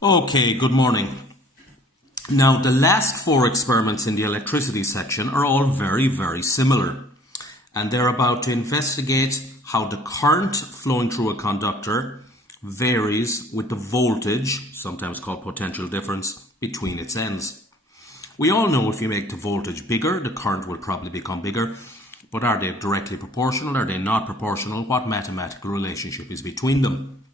Okay, good morning. Now, the last four experiments in the electricity section are all very similar. And they're about to investigate how the current flowing through a conductor varies with the voltage, sometimes called potential difference, between its ends. We all know if you make the voltage bigger, the current will probably become bigger. But are they directly proportional? Are they not proportional? What mathematical relationship is between them?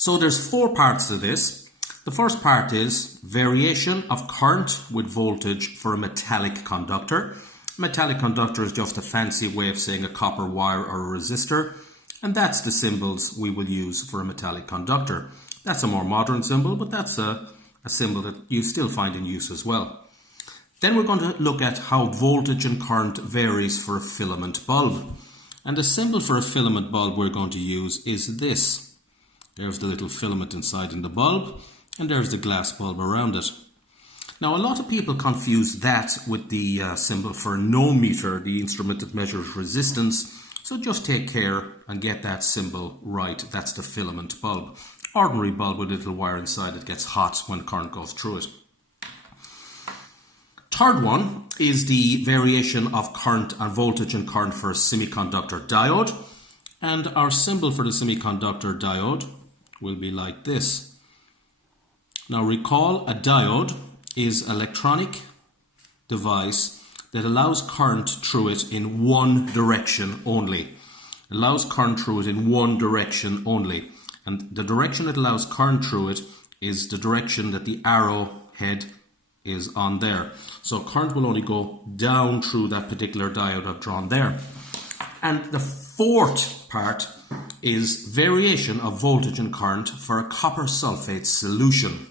So there's four parts to this. The first part is variation of current with voltage for a metallic conductor. A metallic conductor is just a fancy way of saying a copper wire or a resistor, and that's the symbols we will use for a metallic conductor. That's a more modern symbol, but that's a symbol that you still find in use as well. Then we're going to look at how voltage and current varies for a filament bulb. And the symbol for a filament bulb we're going to use is this. There's the little filament inside in the bulb, and there's the glass bulb around it. Now, a lot of people confuse that with the symbol for an ohmmeter, the instrument that measures resistance. So just take care and get that symbol right. That's the filament bulb. Ordinary bulb with a little wire inside that gets hot when current goes through it. Third one is the variation of current and voltage and current for a semiconductor diode. And our symbol for the semiconductor diode will be like this. Now recall, a diode is an electronic device that allows current through it in one direction only. Allows current through it in one direction only. And the direction that allows current through it is the direction that the arrow head is on there. So current will only go down through that particular diode I've drawn there. And the fourth part is variation of voltage and current for a copper sulfate solution.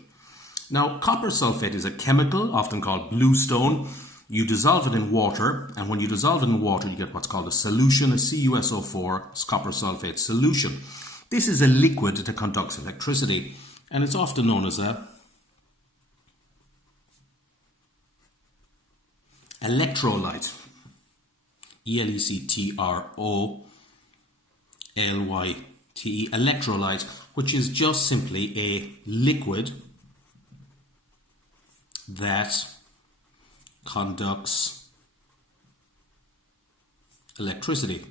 Now, copper sulfate is a chemical, often called bluestone. You dissolve it in water, and when you dissolve it in water, you get what's called a solution, a CuSO4 copper sulfate solution. This is a liquid that conducts electricity, and it's often known as a electrolyte. E-L-E-C-T-R-O-L-Y-T-E, electrolyte, which is just simply a liquid that conducts electricity.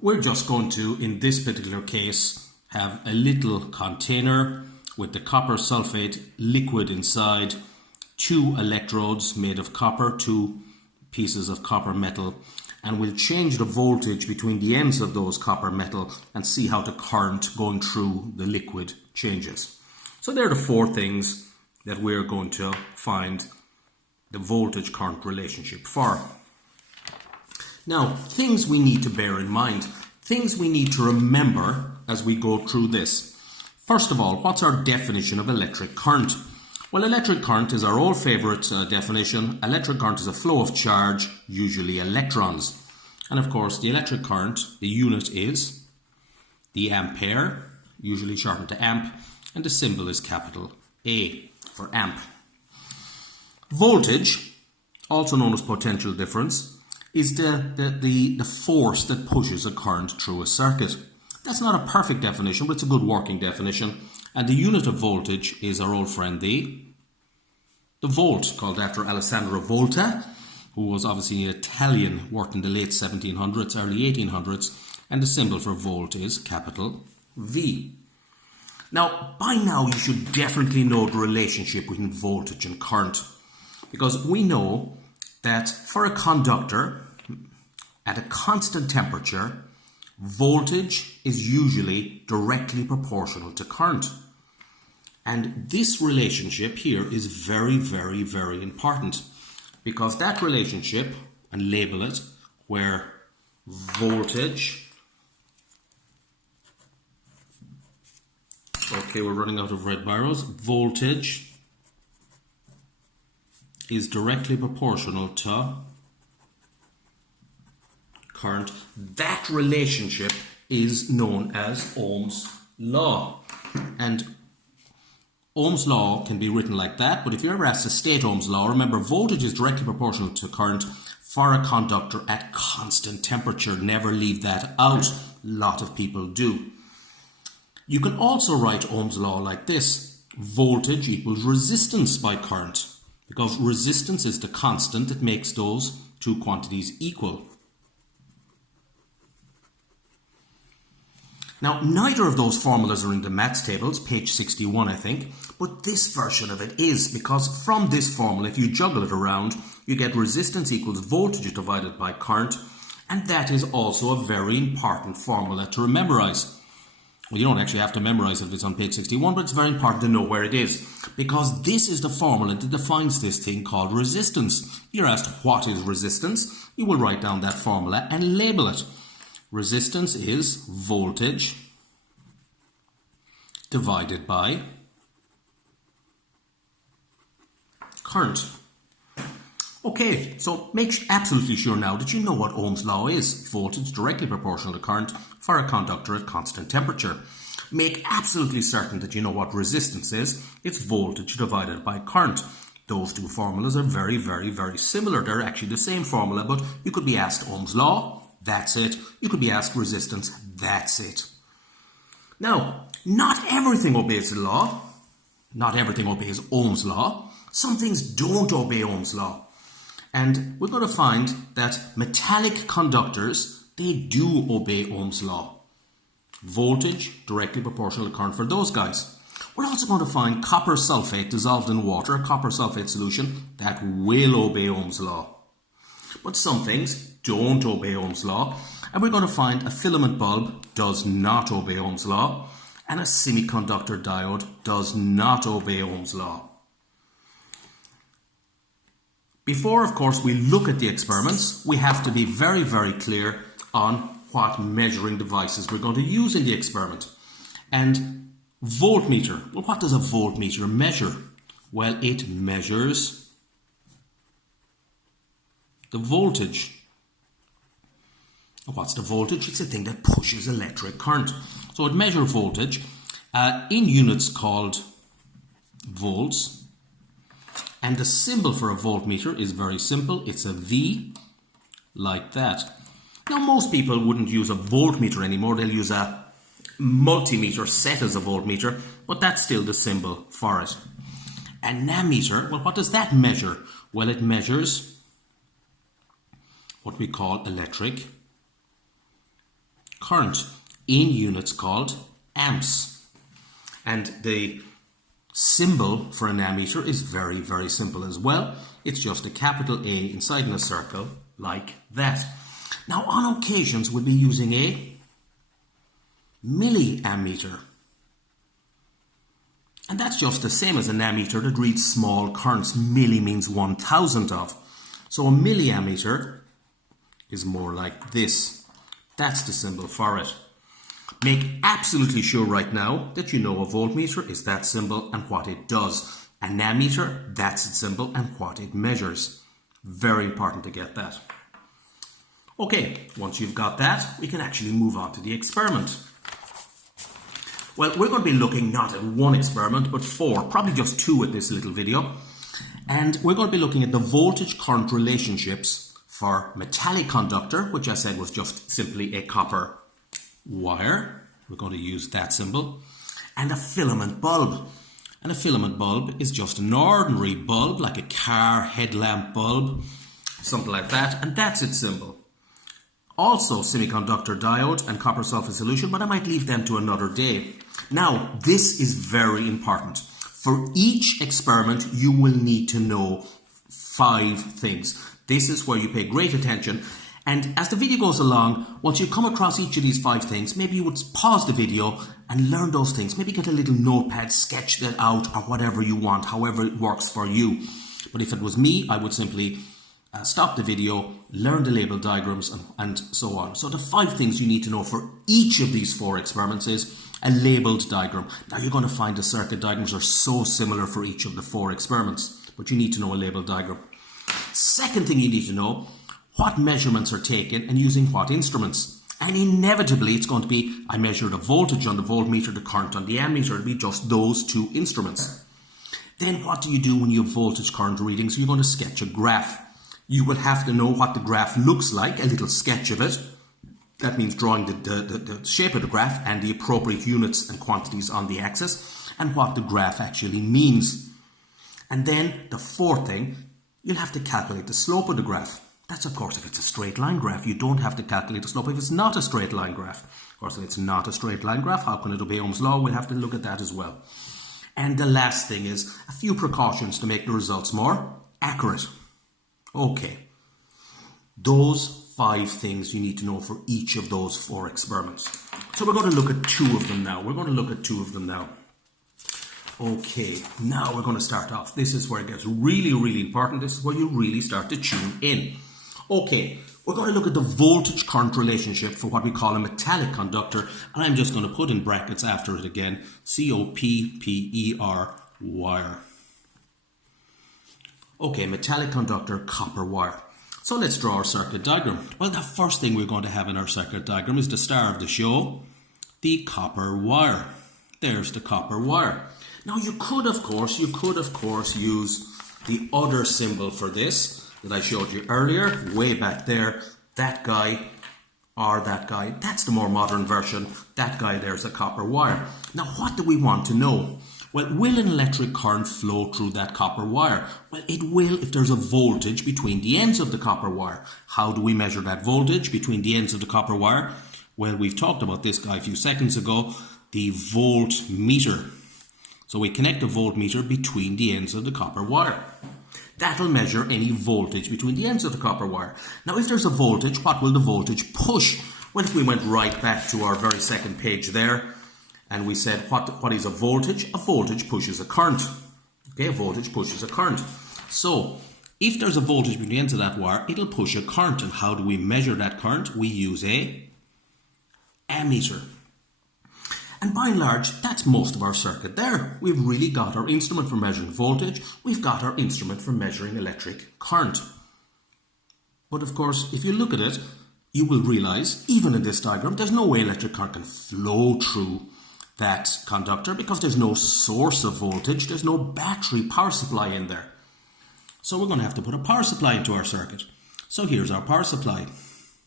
We're just going to, in this particular case, have a little container with the copper sulfate liquid inside, two electrodes made of copper, two pieces of copper metal, and we'll change the voltage between the ends of those copper metal and see how the current going through the liquid changes. So there are the four things that we're going to find the voltage current relationship for. Now, things we need to bear in mind, things we need to remember as we go through this. First of all, what's our definition of electric current? Well, electric current is our old favourite definition. Electric current is a flow of charge, usually electrons. And of course, the electric current, the unit is the ampere, usually shortened to amp, and the symbol is capital A for amp. Voltage, also known as potential difference, is the force that pushes a current through a circuit. That's not a perfect definition, but it's a good working definition. And the unit of voltage is our old friend the volt, called after Alessandro Volta, who was obviously an Italian, worked in the late 1700s, early 1800s, and the symbol for volt is capital V. Now, by now you should definitely know the relationship between voltage and current, because we know that for a conductor, at a constant temperature, voltage is usually directly proportional to current. And this relationship here is very important, because that relationship, and label it, where voltage, okay, we're running out of red barrows, voltage is directly proportional to current. That relationship is known as Ohm's law. And Ohm's law can be written like that, but if you're ever asked to state Ohm's law, remember voltage is directly proportional to current for a conductor at constant temperature. Never leave that out. lot of people do. You can also write Ohm's law like this. Voltage equals resistance by current, because resistance is the constant that makes those two quantities equal. Now, neither of those formulas are in the maths tables, page 61 I think, but this version of it is, because from this formula, if you juggle it around, you get resistance equals voltage divided by current, and that is also a very important formula to memorize. Well, you don't actually have to memorize it if it's on page 61, but it's very important to know where it is, because this is the formula that defines this thing called resistance. You're asked what is resistance, you will write down that formula and label it. Resistance is voltage divided by current. Okay, so make absolutely sure now that you know what Ohm's law is. Voltage directly proportional to current for a conductor at constant temperature. Make absolutely certain that you know what resistance is. It's voltage divided by current. Those two formulas are very, very, very similar. They're actually the same formula, but you could be asked Ohm's law. That's it. You could be asked resistance. That's it. Now, not everything obeys the law. Not everything obeys Ohm's law. Some things don't obey Ohm's law. And we're going to find that metallic conductors, they do obey Ohm's law. Voltage directly proportional to current for those guys. We're also going to find copper sulfate dissolved in water, a copper sulfate solution, that will obey Ohm's law. But some things don't obey Ohm's law, and we're going to find a filament bulb does not obey Ohm's law, and a semiconductor diode does not obey Ohm's law. Before, of course, we look at the experiments, we have to be very, very clear on what measuring devices we're going to use in the experiment. And voltmeter, well, what does a voltmeter measure? Well, it measures the voltage. What's the voltage? It's a thing that pushes electric current. So it measures voltage in units called volts. And the symbol for a voltmeter is very simple. It's a V, like that. Now, most people wouldn't use a voltmeter anymore. They'll use a multimeter set as a voltmeter, but that's still the symbol for it. An ammeter, well, what does that measure? Well, it measures what we call electric current in units called amps. And the symbol for an ammeter is very, very simple as well. It's just a capital A inside in a circle like that. Now, on occasions, we'll be using a milliammeter. And that's just the same as an ammeter that reads small currents. Milli means 1,000 of. So a milliammeter is more like this. That's the symbol for it. Make absolutely sure right now that you know a voltmeter is that symbol and what it does. An ammeter, that's its symbol and what it measures. Very important to get that. Okay, once you've got that, we can actually move on to the experiment. Well, we're going to be looking not at one experiment, but four, probably just two with this little video. And we're going to be looking at the voltage-current relationships for metallic conductor, which I said was just simply a copper wire. We're going to use that symbol. And a filament bulb. And a filament bulb is just an ordinary bulb, like a car headlamp bulb, something like that, and that's its symbol. Also semiconductor diode and copper sulfate solution, but I might leave them to another day. Now, this is very important. For each experiment, you will need to know 5 things. This is where you pay great attention. And as the video goes along, once you come across each of these 5 things, maybe you would pause the video and learn those things. Maybe get a little notepad, sketch that out, or whatever you want, however it works for you. But if it was me, I would simply stop the video, learn the label diagrams, and so on. So the 5 things you need to know for each of these 4 experiments is a labeled diagram. Now, you're going to find the circuit diagrams are so similar for each of the 4 experiments, but you need to know a labeled diagram. Second thing you need to know, what measurements are taken and using what instruments. And inevitably it's going to be, I measure the voltage on the voltmeter, the current on the ammeter. It'll be just those 2 instruments. Then what do you do when you have voltage current readings? You're going to sketch a graph. You will have to know what the graph looks like, a little sketch of it. That means drawing the shape of the graph and the appropriate units and quantities on the axis and what the graph actually means. And then the fourth thing, you'll have to calculate the slope of the graph. That's of course if it's a straight line graph. You don't have to calculate the slope if it's not a straight line graph. Of course, if it's not a straight line graph, how can it obey Ohm's law? We'll have to look at that as well. And the last thing is a few precautions to make the results more accurate. Okay, those 5 things you need to know for each of those 4 experiments. So we're going to look at 2 of them now. Okay, now we're going to start off. This is where it gets really, really important. This is where you really start to tune in. Okay, we're going to look at the voltage-current relationship for what we call a metallic conductor. And I'm just going to put in brackets after it again, COPPER wire. Okay, metallic conductor, copper wire. So let's draw our circuit diagram. Well, the first thing we're going to have in our circuit diagram is the star of the show, the copper wire. There's the copper wire. Now you could of course use the other symbol for this that I showed you earlier, way back there, that guy or that guy. That's the more modern version. That guy there's a copper wire. Now what do we want to know? Well, will an electric current flow through that copper wire? Well, it will if there's a voltage between the ends of the copper wire. How do we measure that voltage between the ends of the copper wire? Well, we've talked about this guy a few seconds ago, the voltmeter. So we connect a voltmeter between the ends of the copper wire. That'll measure any voltage between the ends of the copper wire. Now, if there's a voltage, what will the voltage push? Well, if we went right back to our very second page there, and we said, what is a voltage? A voltage pushes a current. Okay, a voltage pushes a current. So, if there's a voltage between the ends of that wire, it'll push a current. And how do we measure that current? We use a ammeter. And by and large, that's most of our circuit there. We've really got our instrument for measuring voltage. We've got our instrument for measuring electric current. But of course, if you look at it, you will realize, even in this diagram, there's no way electric current can flow through that conductor because there's no source of voltage. There's no battery power supply in there. So we're going to have to put a power supply into our circuit. So here's our power supply.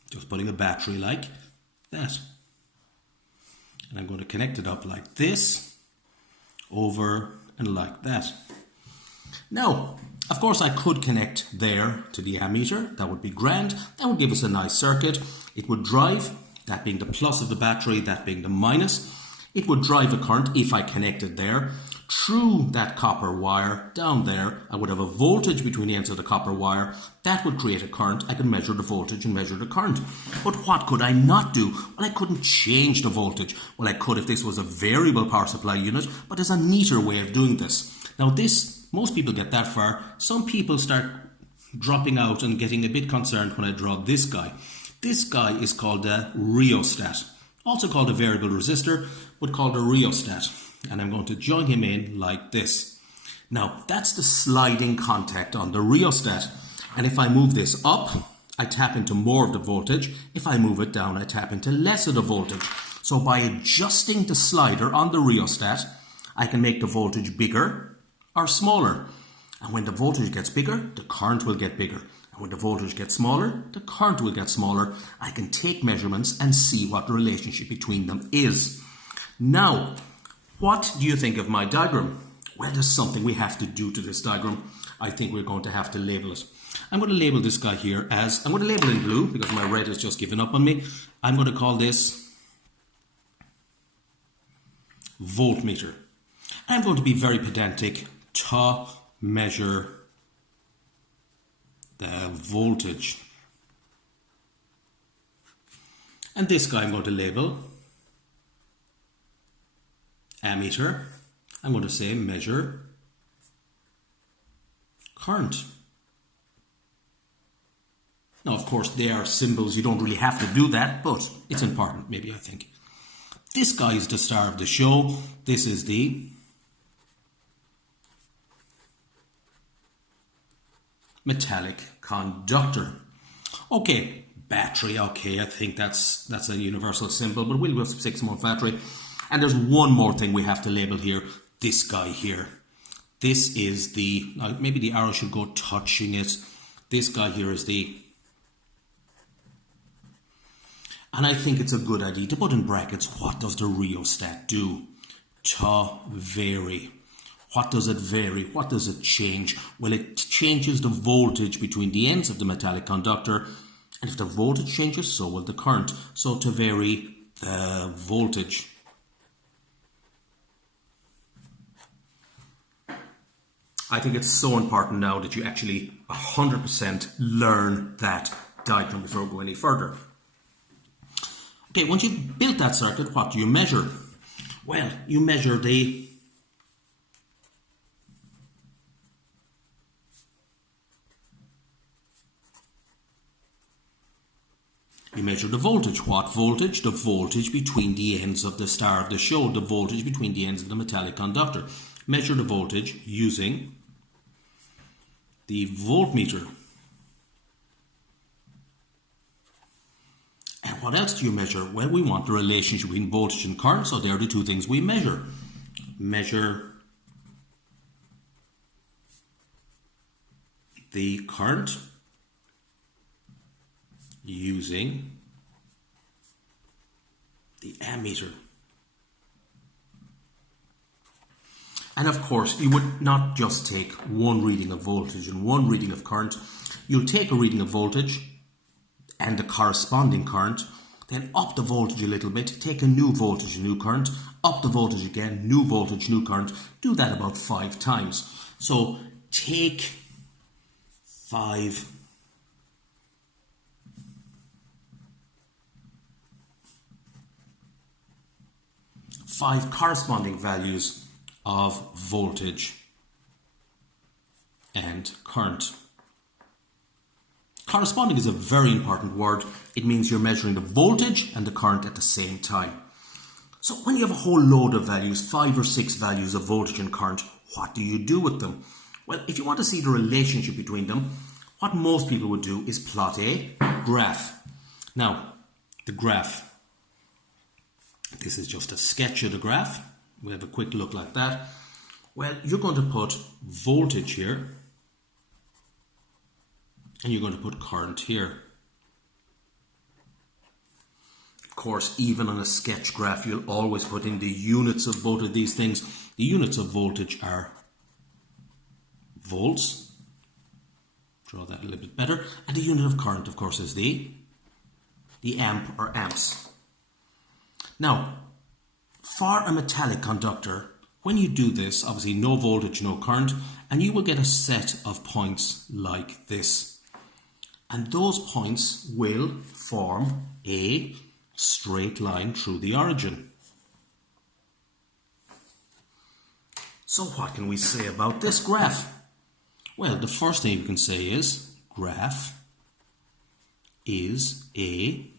Just putting a battery like that. And I'm going to connect it up like this, over and like that. Now, of course, I could connect there to the ammeter. That would be grand. That would give us a nice circuit. It would drive, that being the plus of the battery, that being the minus. It would drive a current if I connected there. Through that copper wire down there, I would have a voltage between the ends of the copper wire. That would create a current. I could measure the voltage and measure the current. But what could I not do? Well, I couldn't change the voltage. Well, I could if this was a variable power supply unit, but there's a neater way of doing this. Now this, most people get that far. Some people start dropping out and getting a bit concerned when I draw this guy. This guy is called a rheostat, also called a variable resistor, but called a rheostat. And I'm going to join him in like this. Now, that's the sliding contact on the rheostat. And if I move this up, I tap into more of the voltage. If I move it down, I tap into less of the voltage. So by adjusting the slider on the rheostat, I can make the voltage bigger or smaller. And when the voltage gets bigger, the current will get bigger. And when the voltage gets smaller, the current will get smaller. I can take measurements and see what the relationship between them is. Now, what do you think of my diagram? Well, there's something we have to do to this diagram. I think we're going to have to label it. I'm going to label this guy here as, I'm going to label in blue because my red has just given up on me. I'm going to call this voltmeter. I'm going to be very pedantic to measure the voltage. And this guy I'm going to label ammeter. I'm going to say measure current. Now, of course, they are symbols. You don't really have to do that, but it's important, maybe, I think. This guy is the star of the show. This is the metallic conductor. Okay, battery. Okay, I think that's a universal symbol, but we'll just stick some more battery. And there's one more thing we have to label here. This guy here. This is the, maybe the arrow should go touching it. This guy here is the, And I think it's a good idea to put in brackets, what does the rheostat do? To vary. What does it vary? What does it change? Well, it changes the voltage between the ends of the metallic conductor, and if the voltage changes, so will the current. So to vary the voltage. I think it's so important now that you actually 100% learn that diagram before we go any further. Okay, once you've built that circuit, what do you measure? Well, you measure the voltage. What voltage? The voltage between the ends of the star of the show, the voltage between the ends of the metallic conductor. Measure the voltage using the voltmeter. And what else do you measure? Well, we want the relationship between voltage and current, so there are the two things we measure. Measure the current using the ammeter. And of course, you would not just take one reading of voltage and one reading of current. You'll take a reading of voltage and the corresponding current, then up the voltage a little bit, take a new voltage, a new current, up the voltage again, new voltage, new current. Do that about 5 times. So take 5 corresponding values of voltage and current. Corresponding is a very important word. It means you're measuring the voltage and the current at the same time. So when you have a whole load of values, 5 or 6 values of voltage and current, what do you do with them? Well, if you want to see the relationship between them, what most people would do is plot a graph. Now, the graph, this is just a sketch of the graph. We'll have a quick look like that. Well, you're going to put voltage here, and you're going to put current here. Of course, even on a sketch graph, you'll always put in the units of both of these things. The units of voltage are volts. Draw that a little bit better. And the unit of current, of course, is the amp or amps. Now, for a metallic conductor, when you do this, obviously no voltage, no current, and you will get a set of points like this. And those points will form a straight line through the origin. So what can we say about this graph? Well, the first thing you can say is graph is a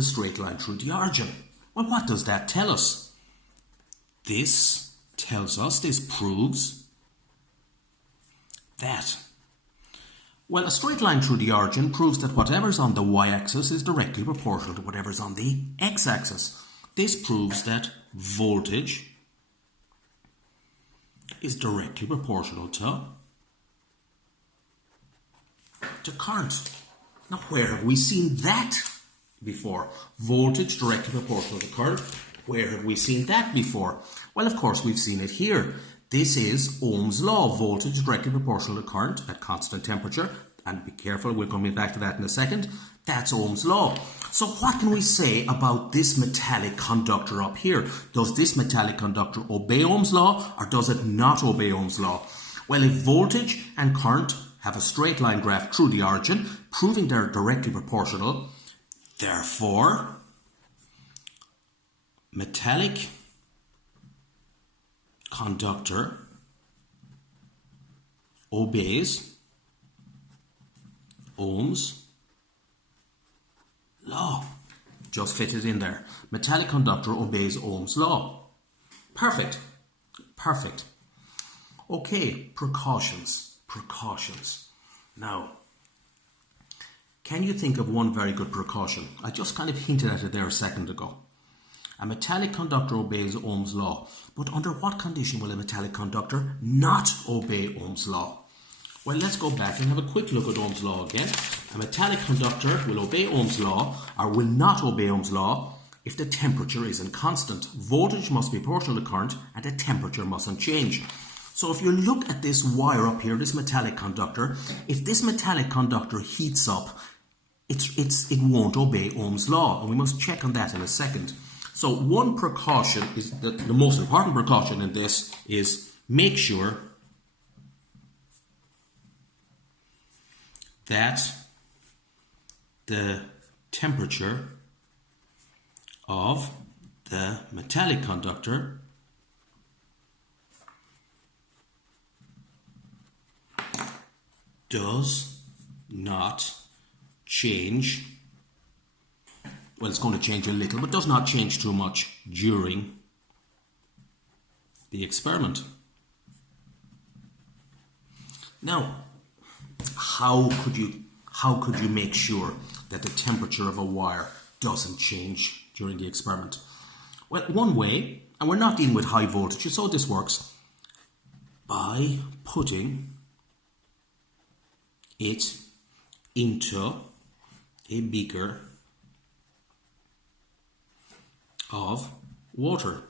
straight line through the origin. Well, what does that tell us? This proves that. Well, a straight line through the origin proves that whatever's on the y-axis is directly proportional to whatever's on the x-axis. This proves that voltage is directly proportional to current. Now, where have we seen that before? Voltage directly proportional to current. Where have we seen that before? Well, of course, we've seen it here. This is Ohm's law. Voltage directly proportional to current at constant temperature. And be careful, we're coming back to that in a second. That's Ohm's law. So what can we say about this metallic conductor up here? Does this metallic conductor obey Ohm's law, or does it not obey Ohm's law? Well, if voltage and current have a straight line graph through the origin, proving they're directly proportional, therefore, metallic conductor obeys Ohm's law. Just fit it in there. Metallic conductor obeys Ohm's law. Perfect. Perfect. Okay, precautions. Precautions. Now, can you think of one very good precaution? I just kind of hinted at it there a second ago. A metallic conductor obeys Ohm's law. But under what condition will a metallic conductor not obey Ohm's law? Well, let's go back and have a quick look at Ohm's law again. A metallic conductor will obey Ohm's law or will not obey Ohm's law if the temperature isn't constant. Voltage must be proportional to current and the temperature mustn't change. So if you look at this wire up here, this metallic conductor, if this metallic conductor heats up, it won't obey Ohm's law, and we must check on that in a second. So one precaution is, the most important precaution in this is make sure that the temperature of the metallic conductor does not change. Well, it's going to change a little, but does not change too much during the experiment. Now, how could you make sure that the temperature of a wire doesn't change during the experiment? Well, one way, and we're not dealing with high voltage, so this works by putting it into a beaker of water.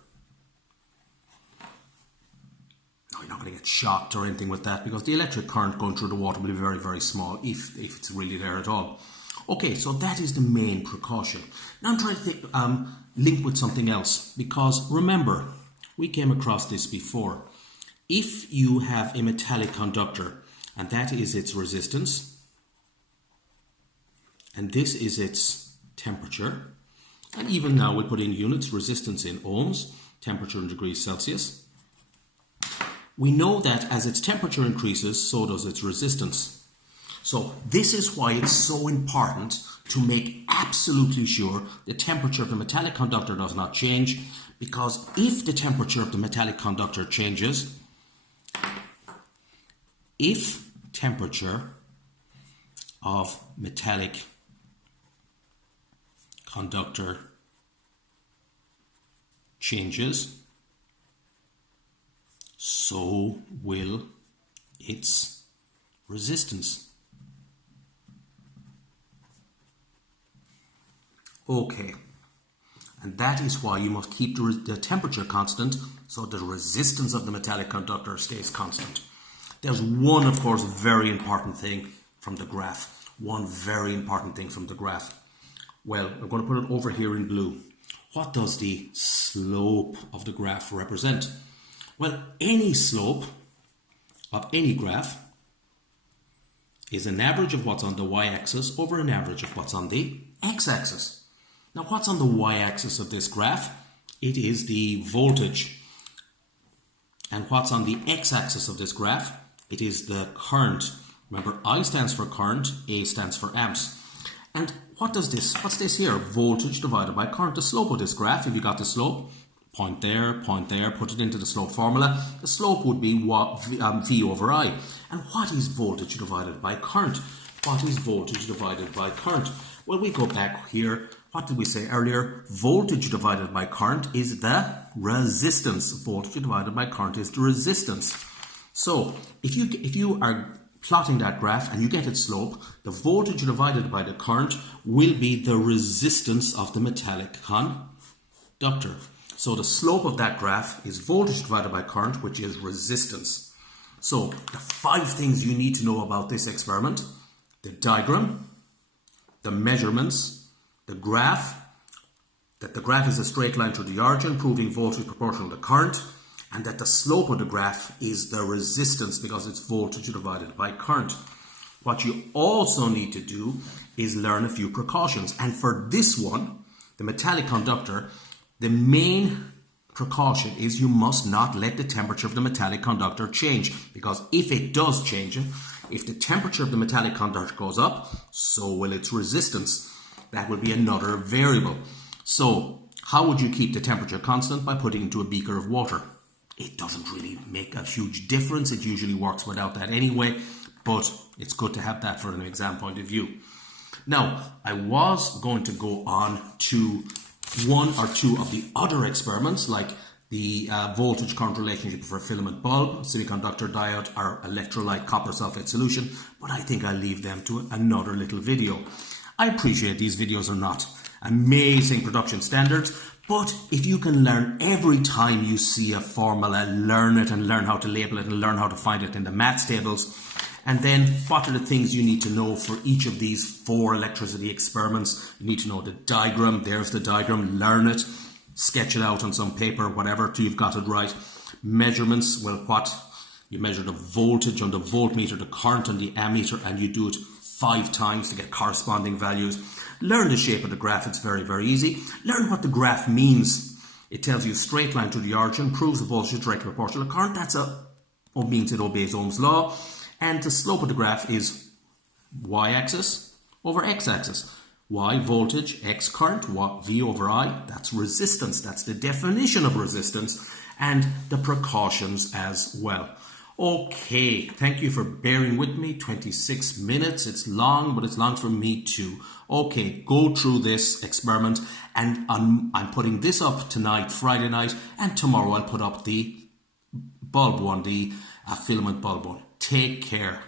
Now, you're not going to get shocked or anything with that because the electric current going through the water will be very, very small if it's really there at all. Okay, so that is the main precaution. Now I'm trying to think, link with something else, because remember, we came across this before. If you have a metallic conductor and that is its resistance, and this is its temperature, and even now we'll put in units, resistance in ohms, temperature in degrees Celsius. We know that as its temperature increases, so does its resistance. So this is why it's so important to make absolutely sure the temperature of the metallic conductor does not change, because if the temperature of the metallic conductor changes, if temperature of metallic conductor changes, so will its resistance. Okay, and that is why you must keep the temperature constant so the resistance of the metallic conductor stays constant. There's one, of course, very important thing from the graph. One very important thing from the graph. Well, I'm going to put it over here in blue. What does the slope of the graph represent? Well, any slope of any graph is an average of what's on the y-axis over an average of what's on the x-axis. Now, what's on the y-axis of this graph? It is the voltage. And what's on the x-axis of this graph? It is the current. Remember, I stands for current, A stands for amps. And what's this here? Voltage divided by current. The slope of this graph, if you got the slope, point there, put it into the slope formula. The slope would be V over I. And what is voltage divided by current? What is voltage divided by current? Well, we go back here. What did we say earlier? Voltage divided by current is the resistance. Voltage divided by current is the resistance. So if you are plotting that graph and you get its slope, the voltage divided by the current will be the resistance of the metallic conductor. So the slope of that graph is voltage divided by current, which is resistance. So the 5 things you need to know about this experiment: the diagram, the measurements, the graph, that the graph is a straight line through the origin, proving voltage proportional to current, and that the slope of the graph is the resistance because it's voltage divided by current. What you also need to do is learn a few precautions. And for this one, the metallic conductor, the main precaution is you must not let the temperature of the metallic conductor change, because if it does change, if the temperature of the metallic conductor goes up, so will its resistance. That will be another variable. So how would you keep the temperature constant? By putting it into a beaker of water. It doesn't really make a huge difference. It usually works without that anyway, but it's good to have that for an exam point of view. Now, I was going to go on to one or two of the other experiments, like the voltage current relationship for a filament bulb, semiconductor diode, or electrolyte copper sulfate solution, but I think I'll leave them to another little video. I appreciate these videos are not amazing production standards, but if you can learn every time you see a formula, learn it and learn how to label it and learn how to find it in the maths tables, and then what are the things you need to know for each of these 4 electricity experiments. You need to know the diagram. There's the diagram. Learn it. Sketch it out on some paper, whatever, till you've got it right. Measurements, well, what? You measure the voltage on the voltmeter, the current on the ammeter, and you do it 5 times to get corresponding values. Learn the shape of the graph. It's very, very easy. Learn what the graph means. It tells you a straight line to the origin, proves the voltage is directly proportional to current. That's means it obeys Ohm's law. And the slope of the graph is y-axis over x-axis. Y, voltage, x, current, V over I, that's resistance. That's the definition of resistance, and the precautions as well. Okay, thank you for bearing with me. 26 minutes. It's long, but it's long for me too. Okay, go through this experiment, and I'm putting this up tonight, Friday night, and tomorrow I'll put up the bulb one, the filament bulb one. Take care.